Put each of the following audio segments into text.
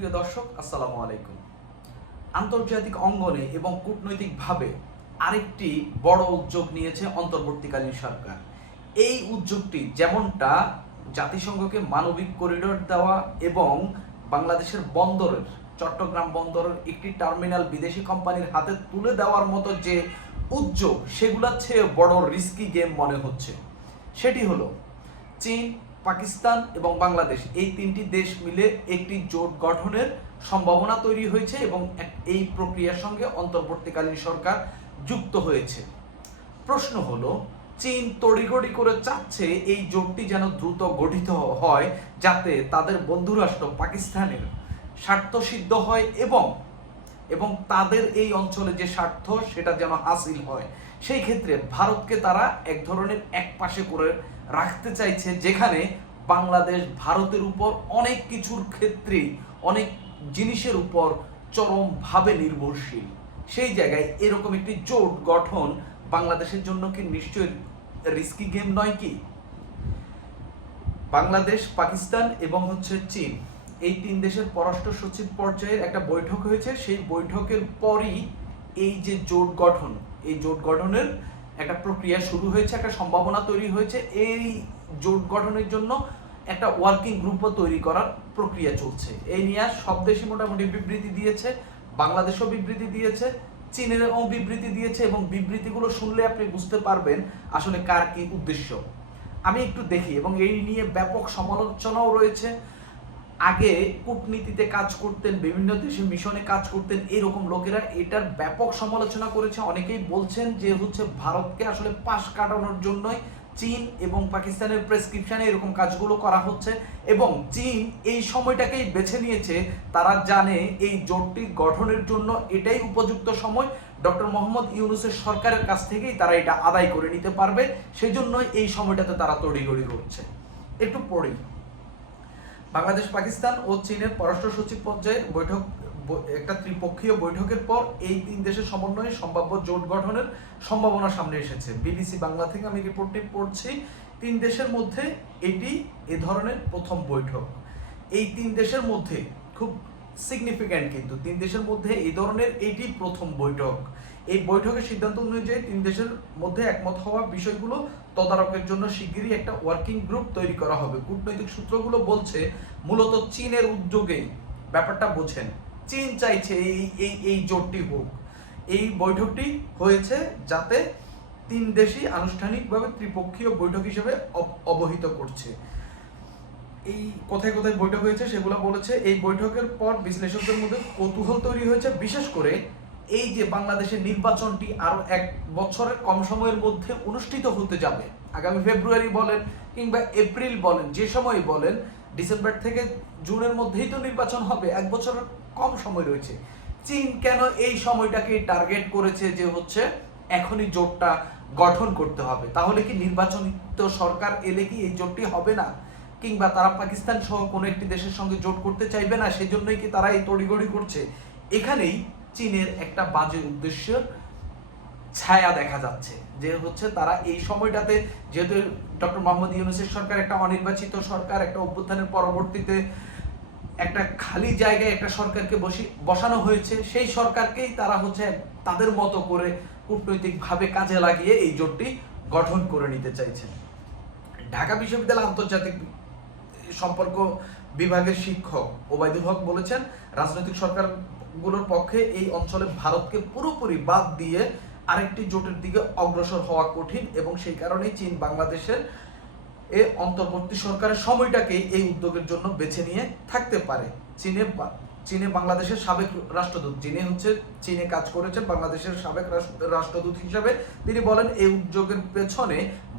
সুপ্রিয় দর্শক, আসসালামু আলাইকুম। আন্তর্জাতিক অঙ্গনে এবং কূটনৈতিকভাবে আরেকটি বড় উদ্যোগ নিয়েছে অন্তর্বর্তীকালীন সরকার। এই উদ্যোগটি যেমনটা জাতিসংঘকে মানবিক করিডোর দেওয়া এবং বাংলাদেশের বন্দরের, চট্টগ্রাম বন্দরের একটি টার্মিনাল বিদেশি কোম্পানির হাতে তুলে দেওয়ার মতো যে উদ্যোগ, সেগুলোর চেয়ে বড় রিস্কি গেম মনে হচ্ছে। সেটি হলো, চীন পাকিস্তান এবং বাংলাদেশ, এই তিনটি দেশ মিলে একটি জোট গঠনের সম্ভাবনা তৈরি হয়েছে এবং এই প্রক্রিয়ার সঙ্গে অন্তর্বর্তীকালীন সরকার যুক্ত হয়েছে। প্রশ্ন হলো, চীন তড়িঘড়ি করে চাচ্ছে এই জোটটি যেন দ্রুত গঠিত হয় যাতে তাদের বন্ধুরাষ্ট্র পাকিস্তানের স্বার্থ সিদ্ধ হয় এবং এবং তাদের এই অঞ্চলে যে স্বার্থ, সেটা যেন হাসিল হয়। সেই ক্ষেত্রে ভারতকে তারা এক ধরনের এক পাশে করে রাখতে চাইছে, যেখানে বাংলাদেশ ভারতের উপর অনেক কিছুর ক্ষেত্রেই অনেক জিনিসের উপর চরমভাবে নির্ভরশীল। সেই জায়গায় এরকম একটি জোট গঠন বাংলাদেশের জন্য কি নিশ্চয়ই রিস্কি গেম নয় কি? বাংলাদেশ, পাকিস্তান এবং হচ্ছে চীন, এই তিন দেশের পররাষ্ট্র সচিব পর্যায়ের একটা বৈঠক হয়েছে। সেই বৈঠকের পরই এই যে জোট গঠন এই জোট গঠনের একটা প্রক্রিয়া শুরু হয়েছে, একটা সম্ভাবনা তৈরি হয়েছে। এই জোট গঠনের জন্য একটা ওয়ার্কিং গ্রুপও তৈরি করার প্রক্রিয়া চলছে। এই নিয়ে সব দেশই মোটামুটি বিবৃতি দিয়েছে, বাংলাদেশও বিবৃতি দিয়েছে, চীনেরও বিবৃতি দিয়েছে এবং বিবৃতিগুলো শুনলে আপনি বুঝতে পারবেন আসলে কার কি উদ্দেশ্য। আমি একটু দেখি এবং এই নিয়ে ব্যাপক সমালোচনাও রয়েছে। আগে কূটনীতিতে কাজ করতেন, বিভিন্ন দেশে মিশনে কাজ করতেন, এরকম লোকেরা এটার ব্যাপক সমালোচনা করেছে। অনেকেই বলছেন যে হচ্ছে ভারতকে আসলে পাশ কাটানোর জন্যই চীন এবং পাকিস্তানের প্রেসক্রিপশনে এরকম কাজগুলো করা হচ্ছে এবং চীন এই সময়টাকেই বেছে নিয়েছে। তারা জানে এই জোটটি গঠনের জন্য এটাই উপযুক্ত সময়। ডক্টর মোহাম্মদ ইউনুসের সরকারের কাছ থেকেই তারা এটা আদায় করে নিতে পারবে। সেই জন্যই এই সময়টাতে তারা তড়িঘড়ি করছে। একটু পড়ি। বাংলাদেশ, পাকিস্তান ও চীনের পররাষ্ট্র সচিব পর্যায়ে বৈঠক একটা ত্রিপক্ষীয় বৈঠকের পর এই তিন দেশের সমন্বয়ে সম্ভাব্য জোট গঠনের সম্ভাবনা সামনে এসেছে। বিবিসি বাংলা থেকে আমি রিপোর্টটি পড়ছি, তিন দেশের মধ্যে এটি এ ধরনের প্রথম বৈঠক। এই তিন দেশের মধ্যে খুব সিগনিফিক্যান্ট কিন্তু। তিন দেশের মধ্যে এই ধরনের এটি প্রথম বৈঠক। এই বৈঠকের সিদ্ধান্ত অনুযায়ী তিন দেশের মধ্যে একমত হওয়া বিষয়গুলো তদারকের জন্য শিগগিরই একটা ওয়ার্কিং গ্রুপ তৈরি করা হবে। কূটনৈতিক সূত্রগুলো বলছে, মূলত চীনের উদ্যোগে, ব্যাপারটা বোঝেন, চীন চাইছে এই এই এই জোটটি হোক। এই বৈঠকটি হয়েছে যাতে তিন দেশই আনুষ্ঠানিকভাবে ত্রিপক্ষীয় বৈঠক হিসেবে অব- অবহিত করছে। এই কোথায় কোথায় বৈঠক হয়েছে সেগুলো বলেছে। এই বৈঠকের পর বিশ্লেষকদের মধ্যে কৌতূহল তৈরি হয়েছে। বিশেষ করে এই যে বাংলাদেশের নির্বাচনটি আরও এক বছরের কম সময়ের মধ্যে অনুষ্ঠিত হতে যাবে। আগামী ফেব্রুয়ারি বলেন কিংবা এপ্রিল বলেন, যে সময় বলেন, ডিসেম্বর থেকে জুনের মধ্যেই তো নির্বাচন হবে। এক বছরের কম সময় রয়েছে। চীন কেন এই সময়টাকে টার্গেট করেছে যে হচ্ছে এখনই জোটটা গঠন করতে হবে? তাহলে কি নির্বাচনিত সরকার এলে কি এই জোটটি হবে না? কিংবা তারা পাকিস্তান সহ কোনো একটি দেশের সঙ্গে জোট করতে চাইবে না, সেজন্যই কি তারা এই তড়িগড়ি করছে? এখানেই চীনের একটা বাজে উদ্দেশ্য ছায়া দেখা যাচ্ছে, যে হচ্ছে তারা এই সময়টাতে যেহেতু ডক্টর মোহাম্মদ ইউনুসের সরকার একটা অনির্বাচিত সরকার, একটা অভ্যুত্থানের পরবর্তীতে একটা খালি জায়গায় একটা সরকারকে বসি, বসানো হয়েছে, সেই সরকারকেই তারা হচ্ছে তাদের মতো করে কূটনৈতিকভাবে কাজে লাগিয়ে এই জোটটি গঠন করে নিতে চাইছেন ঢাকা বিশ্ববিদ্যালয় আন্তর্জাতিক সম্পর্ক বিভাগের শিক্ষক ওবায়দুল হক বলেছেন, রাজনৈতিক সরকারগুলোর পক্ষে এই অঞ্চলে ভারতকে পুরোপুরি বাদ দিয়ে আরেকটি জোটের দিকে অগ্রসর হওয়া কঠিন এবং সেই কারণেই চীন বাংলাদেশের এ অন্তর্বর্তী সরকারের সময়টাকে এই উদ্যোগের জন্য বেছে নিয়ে থাকতে পারে। চীনে চীনে বাংলাদেশের সাবেক রাষ্ট্রদূত, যিনি হচ্ছে চীনে কাজ করেছেন, বাংলাদেশের সাবেক রাষ্ট্রদূত হিসেবে। তিনি বলেন, এই উদ্যোগের পেছনে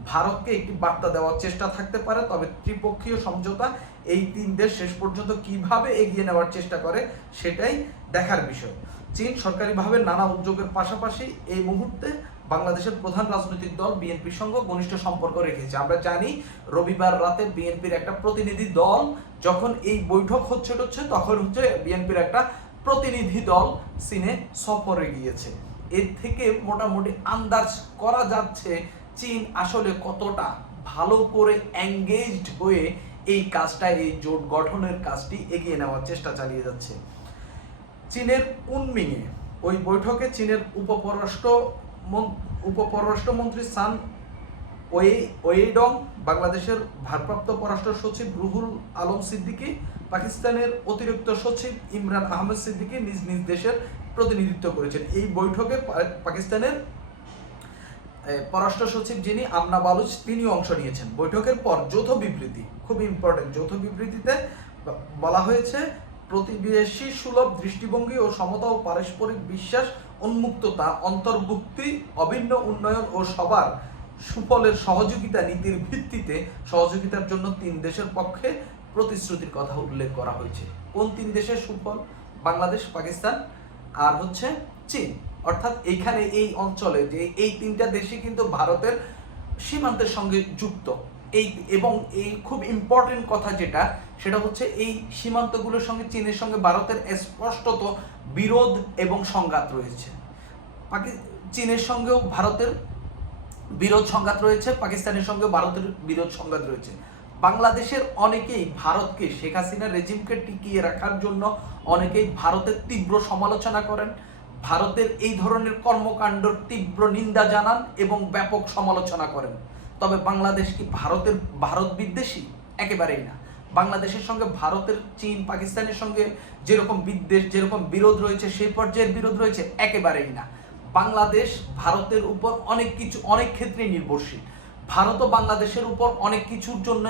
ভারতকে একটি বার্তা দেওয়ার চেষ্টা থাকতে পারে, তবে ত্রিপক্ষীয় সমঝোতা এই তিন দেশ শেষ পর্যন্ত কীভাবে এগিয়ে নেওয়ার চেষ্টা করে সেটাই দেখার বিষয়। চীন সরকারিভাবে নানা উদ্যোগের পাশাপাশি এই মুহূর্তে বাংলাদেশের প্রধান রাজনৈতিক দল বিএনপির সঙ্গে ঘনিষ্ঠ সম্পর্ক রেখেছে। আমরা জানি, রবিবার রাতে বিএনপির একটা প্রতিনিধি দল যখন এই বৈঠক হচ্ছে হচ্ছে, তখন হচ্ছে বিএনপির একটা প্রতিনিধি দল চীনে সফরে গিয়েছে। এর থেকে মোটামুটি আন্দাজ করা যাচ্ছে চীন আসলে কতটা ভালো করে এঙ্গেজড হয়ে এই কাজটা, এই জোট গঠনের কাজটি এগিয়ে নেওয়ার চেষ্টা চালিয়ে যাচ্ছে। চীনের কুনমিংয়ে ওই বৈঠকে চীনের উপপররাষ্ট্র মন- উপপররাষ্ট্রমন্ত্রী সান ওয়ে ওয়েডং বাংলাদেশের ভারপ্রাপ্ত পররাষ্ট্র সচিব রুহুল আলম সিদ্দিকী, পাকিস্তানের অতিরিক্ত সচিব ইমরান আহমেদ সিদ্দিকী নিজ নিজ দেশের প্রতিনিধিত্ব করেছেন। এই বৈঠকে পাকিস্তানের পররাষ্ট্র সচিব যিনি আমনা বালুচ, তিনিও অংশ নিয়েছেন। বৈঠকের পর যৌথ বিবৃতি, খুব ইম্পর্টেন্ট যৌথ বিবৃতিতে বলা হয়েছে, প্রতিবেশী সুলভ দৃষ্টিভঙ্গি ও সমতা ও পারস্পরিক বিশ্বাস, উন্মুক্ততা, অন্তর্ভুক্তি, অভিন্ন উন্নয়ন ও সবার সুফলের সহযোগিতা নীতির ভিত্তিতে সহযোগিতার জন্য তিন দেশের পক্ষে প্রতিশ্রুতির কথা উল্লেখ করা হয়েছে। কোন তিন দেশের সুফল? বাংলাদেশ, পাকিস্তান আর হচ্ছে চীন। অর্থাৎ এখানে এই অঞ্চলে যে এই তিনটা দেশই কিন্তু ভারতের সীমান্তের সঙ্গে যুক্ত। এই এবং এই খুব ইম্পর্টেন্ট কথা যেটা, সেটা হচ্ছে এই সীমান্তগুলোর সঙ্গে চীনের সঙ্গে ভারতের স্পষ্টত বিরোধ এবং সংঘাত রয়েছে। চীনের সঙ্গেও ভারতের বিরোধ সংঘাত রয়েছে, পাকিস্তানের সঙ্গে ভারতের বিরোধ সংঘাত রয়েছে। বাংলাদেশের অনেকেই ভারতকে শেখ হাসিনা রেজিমকে টিকিয়ে রাখার জন্য অনেকেই ভারতের তীব্র সমালোচনা করেন। ভারতের এই ধরনের কর্মকাণ্ডর তীব্র নিন্দা জানান এবং ব্যাপক সমালোচনা করেন। তবে বাংলাদেশ কি ভারতের ভারত বিদ্বেষী? একেবারেই না। বাংলাদেশের সঙ্গে ভারতের চীন, পাকিস্তানের সঙ্গে যেরকম বিদ্বেষ, যেরকম বিরোধ রয়েছে, সেই পর্যায়ের বিরোধ রয়েছে, একেবারেই না। বাংলাদেশ, ভারতের উপর অনেক কিছু, অনেক ক্ষেত্রে নির্ভরশীল। ভারত ও বাংলাদেশের উপর অনেক কিছুর জন্য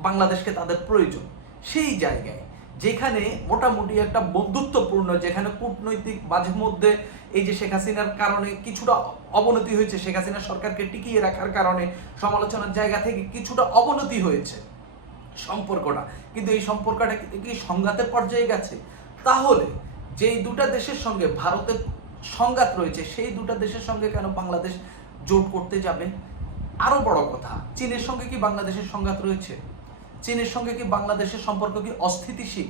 বাংলাদেশকে তাদের প্রয়োজন। সেই জায়গায়, যেখানে মোটামুটি একটা বন্ধুত্বপূর্ণ, যেখানে কূটনৈতিক মাঝে মধ্যে এই যে শেখ হাসিনার কারণে কিছুটা অবনতি হয়েছে, শেখ হাসিনা সরকারকে টিকিয়ে রাখার কারণে সমালোচনার জায়গা থেকে কিছুটা অবনতি হয়েছে সম্পর্কটা। কিন্তু এই সম্পর্কটা কি- সংঘাতের পর্যায়ে গেছে? তাহলে যেই দুটা দেশের সঙ্গে ভারতের সংঘাত রয়েছে, সেই দুটা দেশের সঙ্গে কেন বাংলাদেশ জোট করতে যাবে? আরও বড় কথা, চীনের সঙ্গে কি বাংলাদেশের সংঘাত রয়েছে? চীনের সঙ্গে কি বাংলাদেশের সম্পর্ক কি অস্থিতিশীল?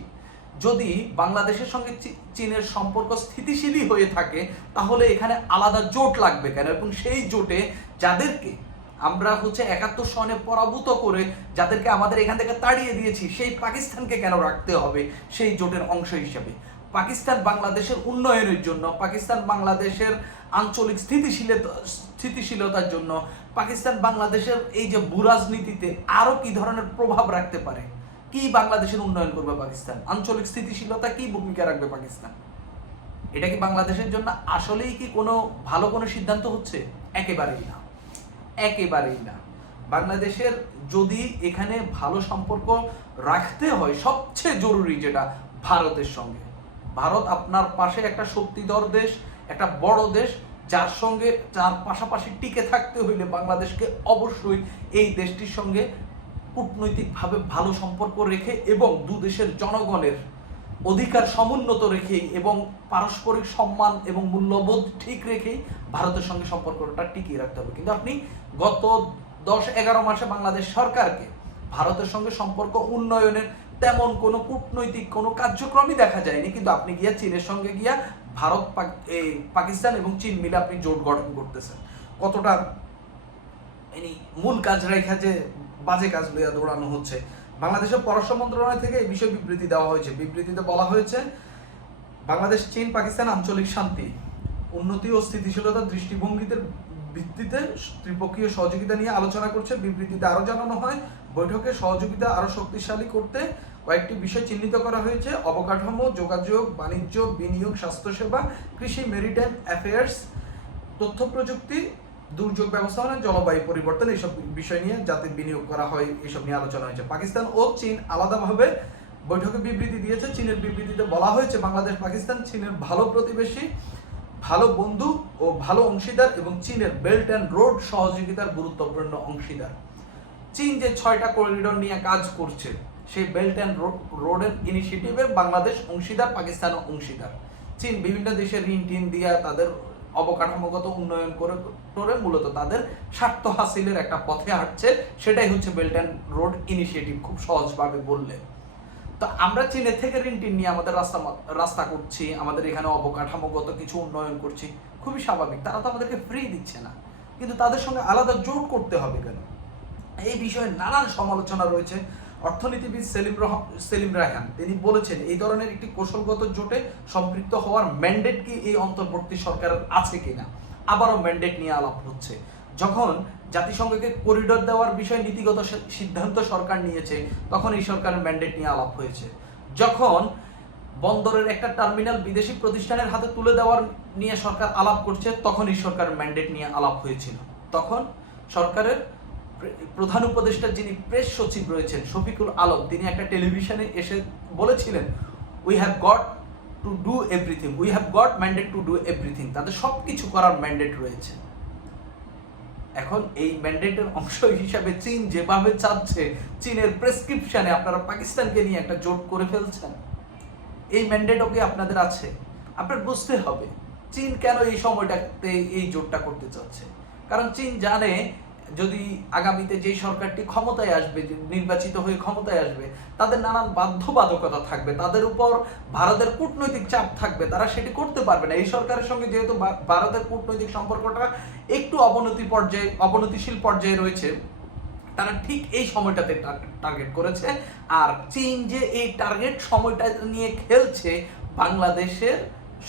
যদি বাংলাদেশের সঙ্গে চীনের সম্পর্ক স্থিতিশীলই হয়ে থাকে, তাহলে এখানে আলাদা জোট লাগবে কেন? এবং সেই জোটে যাদেরকে আমরা হচ্ছে একাত্তর সনে পরাভূত করে যাদেরকে আমাদের এখান থেকে তাড়িয়ে দিয়েছি, সেই পাকিস্তানকে কেন রাখতে হবে? সেই জোটের অংশ হিসেবে। পাকিস্তান বাংলাদেশের উন্নয়নের জন্য, পাকিস্তান বাংলাদেশের আঞ্চলিক স্থিতিশীলতা স্থিতিশীলতার জন্য, পাকিস্তান বাংলাদেশের এই যে ভূরাজনীতিতে আরও কি ধরনের প্রভাব রাখতে পারে? কি বাংলাদেশের উন্নয়ন করবে পাকিস্তান? আঞ্চলিক স্থিতিশীলতা কি ভূমিকা রাখবে পাকিস্তান? এটা কি বাংলাদেশের জন্য আসলেই কি কোনো ভালো কোনো সিদ্ধান্ত হচ্ছে? একেবারেই না। একেবারেই না। বাংলাদেশের যদি এখানে ভালো সম্পর্ক রাখতে হয়, সবচেয়ে জরুরি যেটা ভারতের সঙ্গে ভারত আপনার পাশে একটা শক্তিধর দেশ, একটা বড় দেশ, যার সঙ্গে, যার পাশাপাশি টিকে থাকতে হইলে বাংলাদেশকে অবশ্যই এই দেশটির সঙ্গে কূটনৈতিকভাবে ভালো সম্পর্ক রেখে এবং দু দেশের জনগণের অধিকার সমুন্নত রেখেই এবং পারস্পরিক সম্মান এবং মূল্যবোধ ঠিক রেখেই ভারতের সঙ্গে সম্পর্কটা টিকিয়ে রাখতে হবে। কিন্তু আপনি গত দশ এগারো মাসে বাংলাদেশ সরকারকে ভারতের সঙ্গে সম্পর্ক উন্নয়নের তেমন কোনো কূটনৈতিক, কোনো কার্যক্রমই দেখা যায়নি, কিন্তু আপনি গিয়া চীনের সঙ্গে গিয়া ভারত পাকিস্তান এবং চীন মিলে আপনি জোট গঠন করতেছেন। কতটা মূল কাজ রেখা যে বাজে কাজ লইয়া দৌড়ানো হচ্ছে। বাংলাদেশের পররাষ্ট্র মন্ত্রণালয় থেকে এই বিষয়ে বিবৃতি দেওয়া হয়েছে। বিবৃতিতে বলা হয়েছে, বাংলাদেশ, চীন, পাকিস্তান আঞ্চলিক শান্তি, উন্নতি ও স্থিতিশীলতার দৃষ্টিভঙ্গিতে ভিত্তিতে ত্রিপক্ষীয় সহযোগিতা নিয়ে আলোচনা করছে। বিবৃতিতে আরও জানানো হয়, বৈঠকে সহযোগিতা আরও শক্তিশালী করতে কয়েকটি বিষয় চিহ্নিত করা হয়েছে। অবকাঠামো, যোগাযোগ, বাণিজ্য, বিনিয়োগ, স্বাস্থ্যসেবা, কৃষি, মেরিটাইম অ্যাফেয়ার্স, তথ্য প্রযুক্তি, দুর্যোগ ব্যবস্থাপনা, জলবায়ু পরিবর্তন এইসব বিষয় নিয়ে যাতে বিনিয়োগ করা হয়, এইসব নিয়ে আলোচনা হয়েছে। পাকিস্তান ও চীন আলাদাভাবে বৈঠকে বিবৃতি দিয়েছে। চীনের বিবৃতিতে বলা হয়েছে, বাংলাদেশ, পাকিস্তান চীনের ভালো প্রতিবেশী, ভালো বন্ধু ও ভালো অংশীদার এবং চীনের বেল্ট অ্যান্ড রোড সহযোগিতার গুরুত্বপূর্ণ অংশীদার। চীন যে ছয়টা করিডোর নিয়ে কাজ করছে সেই বেল্ট অ্যান্ড রোডের ইনিশিয়েটিভে বাংলাদেশ অংশীদার পাকিস্তানও অংশীদার। চীন বিভিন্ন দেশের ঋণ টিন দিয়ে তাদের অবকাঠামোগত উন্নয়ন করে করে মূলত তাদের স্বার্থ হাসিলের একটা পথে হাঁটছে। সেটাই হচ্ছে বেল্ট অ্যান্ড রোড ইনিশিয়েটিভ খুব সহজভাবে বললে। তো আমরা চীনের থেকে ঋণ টিন নিয়ে আমাদের রাস্তা রাস্তা করছি, আমাদের এখানে অবকাঠামোগত কিছু উন্নয়ন করছি। খুবই স্বাভাবিক, তারা তো আমাদেরকে ফ্রি দিচ্ছে না। কিন্তু তাদের সঙ্গে আলাদা জোট করতে হবে কেন? এই বিষয়ে নানান সমালোচনা রয়েছে। অর্থনীতিবিদ সেলিম সেলিম রায়হান, তিনি বলেছেন, এই ধরনের একটি কৌশলগত জোটে সম্পৃক্ত হওয়ার ম্যান্ডেট কি এই অন্তর্বর্তী সরকারের আছে কিনা? আবারও ম্যান্ডেট নিয়ে আলাপ হচ্ছে। যখন জাতিসংঘকে করিডর দেওয়ার বিষয়ে নীতিগত সিদ্ধান্ত সরকার নিয়েছে, তখন এই সরকারের ম্যান্ডেট নিয়ে আলাপ হয়েছে। যখন বন্দরের একটা টার্মিনাল বিদেশি প্রতিষ্ঠানের হাতে তুলে দেওয়ার নিয়ে সরকার আলাপ করছে, তখন এই সরকারের ম্যান্ডেট নিয়ে আলাপ হয়েছিল। তখন সরকারের প্রধান উপদেষ্টা যিনি প্রেস সচিব রয়েছেন, শফিকুল আলম, তিনি একটা টেলিভিশনে এসে বলেছিলেন we have got to do everything we have got mandate to do everything তাদের সব কিছু করার ম্যান্ডেট রয়েছে। এখন এই ম্যান্ডেটের অংশ হিসাবে চীন যেভাবে চাচ্ছে, চীনের প্রেসক্রিপশনে আপনারা পাকিস্তানকে নিয়ে একটা জোট করে ফেলছেন। এই ম্যান্ডেটও কি আপনাদের আছে? আপনার বুঝতে হবে, চীন কেন এই সময়টাতে এই জোটটা করতে চাচ্ছে? কারণ চীন জানে যদি আগামীতে যেই সরকারটি ক্ষমতায় আসবে নির্বাচিত হয়ে ক্ষমতায় আসবে, তাদের নানান বাধ্যবাধকতা থাকবে, তাদের উপর ভারতের কূটনৈতিক চাপ থাকবে, তারা সেটি করতে পারবে না। এই সরকারের সঙ্গে যেহেতু ভারতের কূটনৈতিক সম্পর্কটা একটু অবনতি পর্যায়ে, অবনতিশীল পর্যায়ে রয়েছে, তারা ঠিক এই সময়টাতে টার্গেট করেছে। আর চীন যে এই টার্গেট সময়টা নিয়ে খেলছে, বাংলাদেশের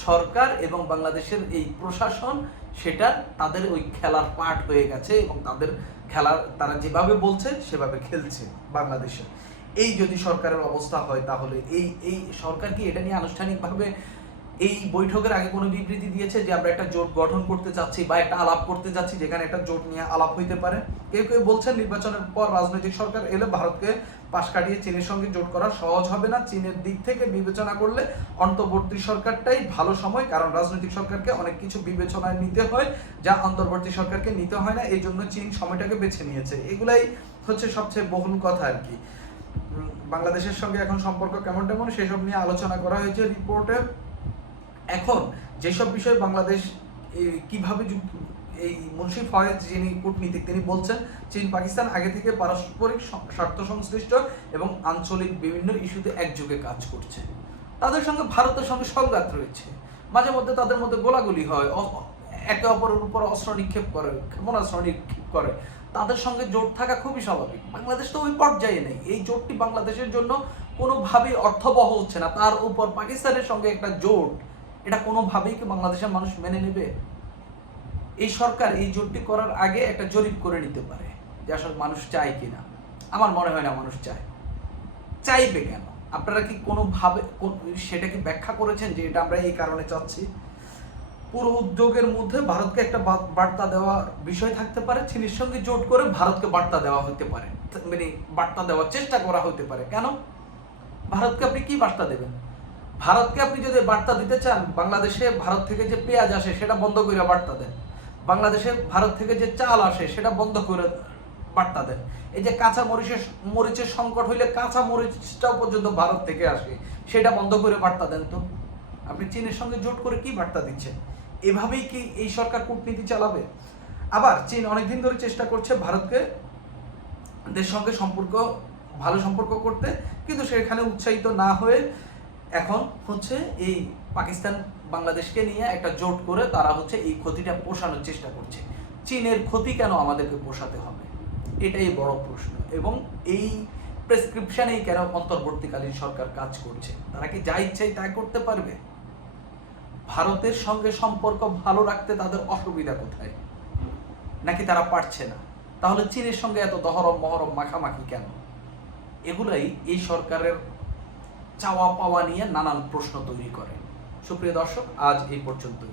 সরকার এবং বাংলাদেশের এই প্রশাসন সেটা তাদের ওই খেলার পার্ট হয়ে গেছে এবং তাদের খেলার তারা যেভাবে বলছে, সেভাবে খেলছে বাংলাদেশে। এই যদি সরকারের অবস্থা হয় তাহলে এই এই সরকার কি এটা নিয়ে আনুষ্ঠানিকভাবে এই বৈঠকের আগে কোনো বিবৃতি দিয়েছে যে আমরা একটা জোট গঠন করতে চাচ্ছি বা একটা আলাপ করতে যাচ্ছি যেখানে একটা জোট নিয়ে আলাপ হইতে পারে? কেউ কেউ বলছেন নির্বাচনের পর রাজনৈতিক সরকার এলে ভারতকে পাশ কাটিয়ে চীনের সঙ্গে জোট করা সহজ হবে না। চীনের দিক থেকে বিবেচনা করলে অন্তর্বর্তী সরকারটাই ভালো সময়, কারণ রাজনৈতিক সরকারকে অনেক কিছু বিবেচনায় নিতে হয়, যা অন্তর্বর্তী সরকারকে নিতে হয় না। এই জন্য চীন সময়টাকে বেছে নিয়েছে। এগুলাই হচ্ছে সবচেয়ে বহুল কথা আর কি। বাংলাদেশের সঙ্গে এখন সম্পর্ক কেমন তেমন সেসব নিয়ে আলোচনা করা হয়েছে রিপোর্টে। এখন যেসব বিষয়ে বাংলাদেশ কীভাবে এই মুন্সিফ ফয়েজ যিনি কূটনীতিক, তিনি বলছেন চীন, পাকিস্তান আগে থেকে পারস্পরিক স্বার্থ সংশ্লিষ্ট এবং আঞ্চলিক বিভিন্ন ইস্যুতে একযোগে কাজ করছে। তাদের সঙ্গে ভারতের সঙ্গে সংঘাত রয়েছে। মাঝে মধ্যে তাদের মধ্যে গোলাগুলি হয় একে অপরের উপর অস্ত্র নিক্ষেপ করে, ক্ষেপণাস্ত্র নিক্ষেপ করে। তাদের সঙ্গে জোট থাকা খুবই স্বাভাবিক। বাংলাদেশ তো ওই পর্যায়ে নেই। এই জোটটি বাংলাদেশের জন্য কোনোভাবেই অর্থবহ হচ্ছে না। তার উপর পাকিস্তানের সঙ্গে একটা জোট এটা কোনোভাবেই কি বাংলাদেশের মানুষ মেনে নেবে? এই সরকার এই জোটটি করার আগে একটা জরিপ করে নিতে পারে যে আসলে মানুষ চায় কি না আমার মনে হয় না মানুষ চায়। চাইবে কেন? আপনারা কি কোনোভাবে কোন- সেটা কি ব্যাখ্যা করেছেন যে এটা আমরা এই কারণে চাচ্ছি? পুরো উদ্যোগের মধ্যে ভারতকে একটা বার্তা দেওয়ার বিষয় থাকতে পারে চীনের সঙ্গে জোট করে ভারতকে বার্তা দেওয়া হতে পারে। মানে বার্তা দেওয়ার চেষ্টা করা হতে পারে। কেন? ভারতকে আপনি কি বার্তা দেবেন? ভারতকে আপনি যদি বার্তা দিতে চান, বাংলাদেশে ভারত থেকে যে পেঁয়াজ আসে সেটা বন্ধ করে বার্তা দেন। বাংলাদেশে ভারত থেকে যে চাল আসে সেটা বন্ধ করে বার্তা দেন। এই যে কাঁচা মরিচের মরিচের সংকট হইলে কাঁচা মরিচটাও পর্যন্ত ভারত থেকে আসে, সেটা বন্ধ করে বার্তা দেন তো। আপনি চীনের সঙ্গে জোট করে কি বার্তা দিচ্ছেন? এভাবেই কি এই সরকার কূটনীতি চালাবে? আবার চীন অনেকদিন ধরে চেষ্টা করছে ভারতকে দের সঙ্গে সম্পর্ক, ভালো সম্পর্ক করতে, কিন্তু সেখানে উৎসাহিত না হয়ে এখন হচ্ছে এই পাকিস্তান বাংলাদেশকে নিয়ে একটা জোট করে তারা হচ্ছে এই ক্ষতিটা পোষানোর চেষ্টা করছে। চীনের ক্ষতি কেন আমাদেরকে পোষাতে হবে? এটাই বড় প্রশ্ন। এবং এই প্রেসক্রিপশনেই কেন অন্তর্বর্তীকালীন সরকার কাজ করছে? তারা কি যা ইচ্ছাই তাই করতে পারবে? ভারতের সঙ্গে সম্পর্ক ভালো রাখতে তাদের অসুবিধা কোথায়? নাকি তারা পারছে না? তাহলে চীনের সঙ্গে এত দহরম মহরম মাখামাখি কেন? এগুলাই এই সরকারের চাওয়া পাওয়া নিয়ে নানান প্রশ্ন তৈরি করে সুপ্রিয় দর্শক আজ এই পর্যন্ত